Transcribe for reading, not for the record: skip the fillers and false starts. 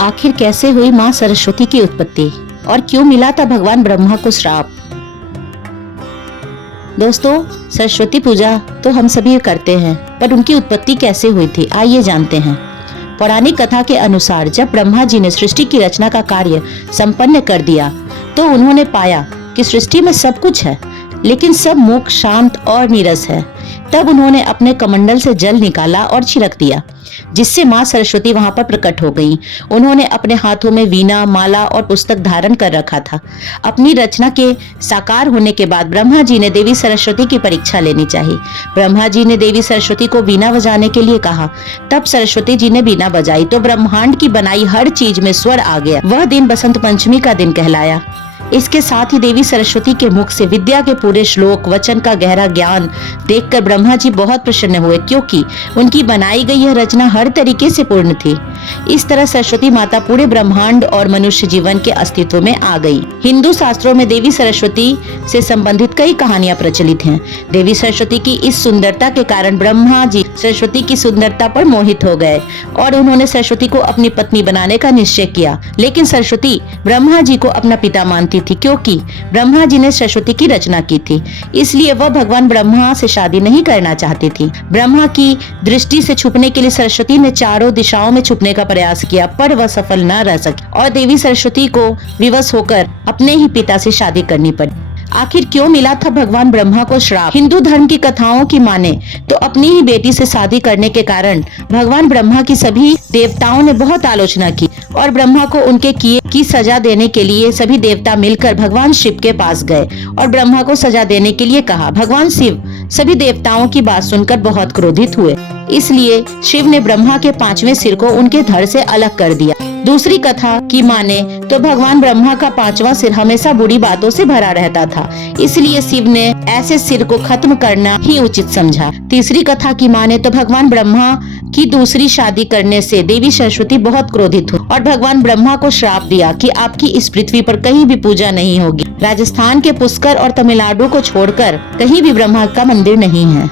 आखिर कैसे हुई माँ सरस्वती की उत्पत्ति और क्यों मिला था भगवान ब्रह्मा को श्राप। दोस्तों, सरस्वती पूजा तो हम सभी करते हैं, पर उनकी उत्पत्ति कैसे हुई थी आइए जानते हैं। पौराणिक कथा के अनुसार जब ब्रह्मा जी ने सृष्टि की रचना का कार्य संपन्न कर दिया तो उन्होंने पाया कि सृष्टि में सब कुछ है, लेकिन सब मूक, शांत और नीरस है। तब उन्होंने अपने कमंडल से जल निकाला और छिड़क दिया, जिससे माँ सरस्वती वहां पर प्रकट हो गईं। उन्होंने अपने हाथों में वीणा, माला और पुस्तक धारण कर रखा था। अपनी रचना के साकार होने के बाद ब्रह्मा जी ने देवी सरस्वती की परीक्षा लेनी चाहिए। ब्रह्मा जी ने देवी सरस्वती को वीणा बजाने के लिए कहा। तब सरस्वती जी ने वीणा बजाई तो ब्रह्मांड की बनाई हर चीज में स्वर आ गया। वह दिन बसंत पंचमी का दिन कहलाया। इसके साथ ही देवी सरस्वती के मुख से विद्या के पूरे श्लोक वचन का गहरा ज्ञान देखकर ब्रह्मा जी बहुत प्रसन्न हुए, क्योंकि उनकी बनाई गई यह रचना हर तरीके से पूर्ण थी। इस तरह सरस्वती माता पूरे ब्रह्मांड और मनुष्य जीवन के अस्तित्व में आ गई। हिंदू शास्त्रों में देवी सरस्वती से संबंधित कई कहानियां प्रचलित हैं। देवी सरस्वती की इस सुंदरता के कारण ब्रह्मा जी सरस्वती की सुंदरता पर मोहित हो गए और उन्होंने सरस्वती को अपनी पत्नी बनाने का निश्चय किया। लेकिन सरस्वती ब्रह्मा जी को अपना पिता मानती थी, क्योंकि ब्रह्मा जी ने सरस्वती की रचना की थी। इसलिए वह भगवान ब्रह्मा से शादी नहीं करना चाहती थी। ब्रह्मा की दृष्टि से छुपने के लिए सरस्वती ने चारों दिशाओं में छुपने का प्रयास किया, पर वह सफल न रह सकी और देवी सरस्वती को विवश होकर अपने ही पिता से शादी करनी पड़ी। आखिर क्यों मिला था भगवान ब्रह्मा को श्राप। हिंदू धर्म की कथाओं की माने तो अपनी ही बेटी से शादी करने के कारण भगवान ब्रह्मा की सभी देवताओं ने बहुत आलोचना की और ब्रह्मा को उनके किए की सजा देने के लिए सभी देवता मिलकर भगवान शिव के पास गए और ब्रह्मा को सजा देने के लिए कहा। भगवान शिव सभी देवताओं की बात सुनकर बहुत क्रोधित हुए, इसलिए शिव ने ब्रह्मा के 5वें सिर को उनके धड़ से अलग कर दिया। दूसरी कथा की माने तो भगवान ब्रह्मा का 5वां सिर हमेशा बुरी बातों से भरा रहता था, इसलिए शिव ने ऐसे सिर को खत्म करना ही उचित समझा। तीसरी कथा की माने तो भगवान ब्रह्मा की दूसरी शादी करने से देवी सरस्वती बहुत क्रोधित हुई और भगवान ब्रह्मा को श्राप दिया कि आपकी इस पृथ्वी पर कहीं भी पूजा नहीं होगी। राजस्थान के पुष्कर और तमिलनाडु को छोड़कर कहीं भी ब्रह्मा का मंदिर नहीं है।